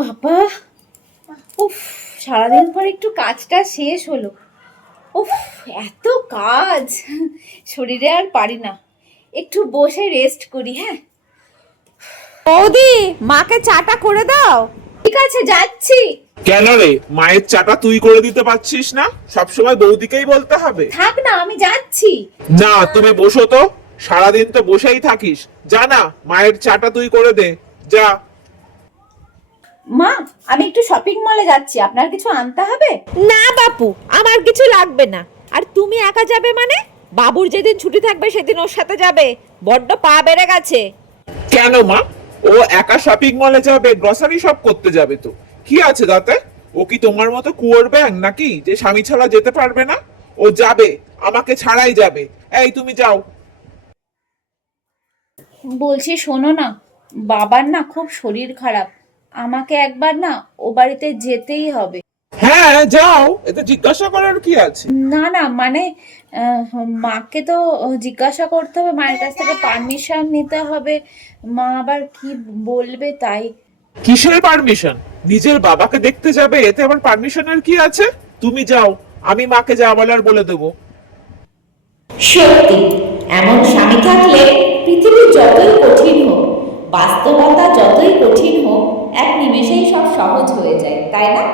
বাবা, উফ, সারাদিন পর একটু কাজটা শেষ হলো। উফ, এত কাজ, শরীরে আর পারি না। একটু বসে রেস্ট করি। হ্যাঁ বৌদি, মাকে চাটা করে দাও। ঠিক আছে, যাচ্ছি। কেন রে, মায়ের চাটা তুই করে দিতে পারছিস না? সবসময় বৌদিকেই বলতে হবে? থাক না, আমি যাচ্ছি। না, তুমি বসো তো। সারাদিন তো বসেই থাকিস। যা না, মায়ের চাটা তুই করে দে, যা। মা, আমি একটু শপিং মলে যাচ্ছি, আপনার কিছু আনতে হবে? না বাপু, আমার কিছু লাগবে না। আর তুমি একা যাবে মানে? বাবুর যেদিন ছুটি থাকবে সেদিন ওর সাথে যাবে। বড্ড পা বেড়ে গেছে। কেন মা, ও একা শপিং মলে যাবে? গ্রসারি শপ করতে যাবে তো। কি আছে তাতে? ও কি তোমার মতো কুয়োর ব্যাঙ নাকি যে স্বামী ছাড়া যেতে পারবে না? ও যাবে, আমাকে ছাড়াই যাবে। এই তুমি যাও। বলছি শোনো না, বাবার না খুব শরীর খারাপ, আমাকে একবার না ও বাড়িতে যেতেই হবে। হ্যাঁ যাও, এতে জিজ্ঞাসা করার কি আছে? না না, মানে মাকে তো জিজ্ঞাসা করতে হবে, মায়ের কাছ থেকে পারমিশন নিতে হবে। মা আবার কি বলবে তাই। কিসের পারমিশন? নিজের বাবাকে দেখতে যাবে, এতে আবার পারমিশনের কি আছে? তুমি যাও, আমি মাকে যা বলার বলে দেবো। সত্যি, এমন স্বামী থাকলে পৃথিবী যতই কঠিন হোক, বাস্তবতা যতই কঠিন হোক, এক নিমেষেই সব সহজ হয়ে যায়, তাই না?